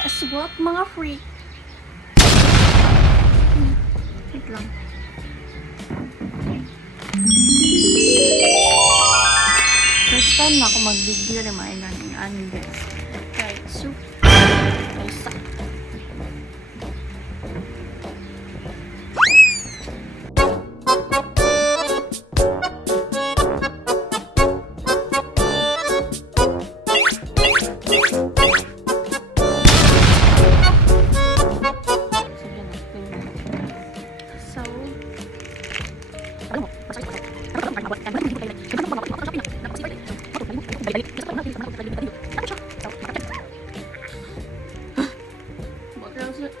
Guess what, mga freak? Wait lang. First time na ako mag-video na mainan ng anime, guys. Right, so, isa.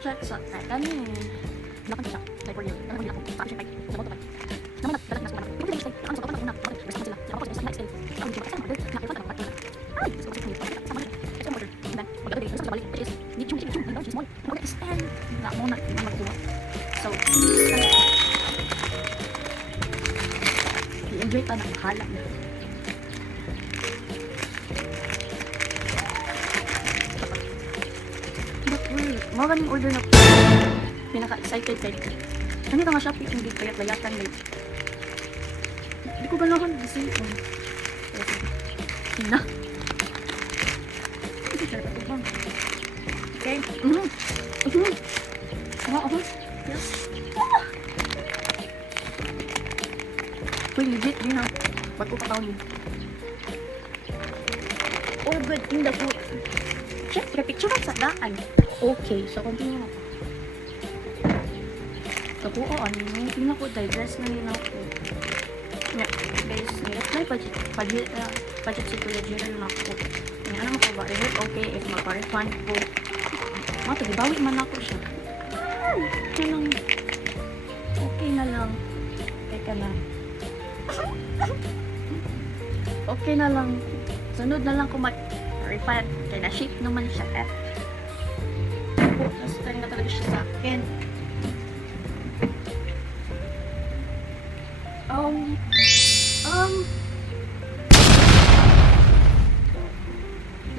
Check sa ano eh. Nakanta siya. Like for you. Ano hindi ako. Sa akin siya. Namoto ba? Naman nagdalag na sila. Kung hindi sila. Ang sagot na una. Response sila. Ako sa next day. Ako yung sa order. Nakita na ba? Ay, gusto ko sa kanya. Sama na. Sa order. Then, pagdating gusto ko balik. It is medium, large, small. Ako na stand. Na mo na magkuha. So, i-enjoy pa ng bahala na. Mga ganing order na pinaka-excited kayo. Ano ka nga Shopee kung di kaya't layatan na hindi ko ganahan kasi na okay. Yes. Uy, legit din ha. Ba't ko patawin? Oh, good in the food. Siyempre, picture sa daan. Okay, so continue na. So, tingnan ko, digest na nila ko. Yeah, guys, nag-apply budget psychology na ako. Ano ko ba? Is it okay if mag-refund ko? Bawi man ako siya. Okay na lang. Teka na. Okay na lang. Sunod na lang ko mag-refund. Kaya na-ship naman siya. Tapos na talaga siya sa akin.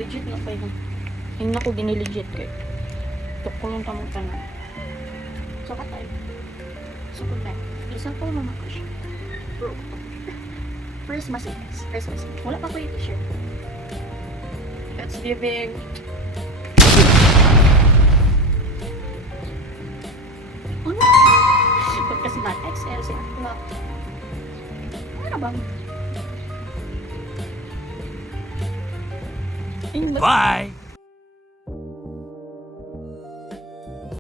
Legit na pa yun. Hindi na ko ginilegit kayo. Ito ko yung tamang tanong. So, katay. So, kunay. Isang po naman ko siya. Bro. Christmas is. Christmas. Wala pa ko yung t-shirt. It's giving... Kasi ba, XL siya. Ano bang? Bye!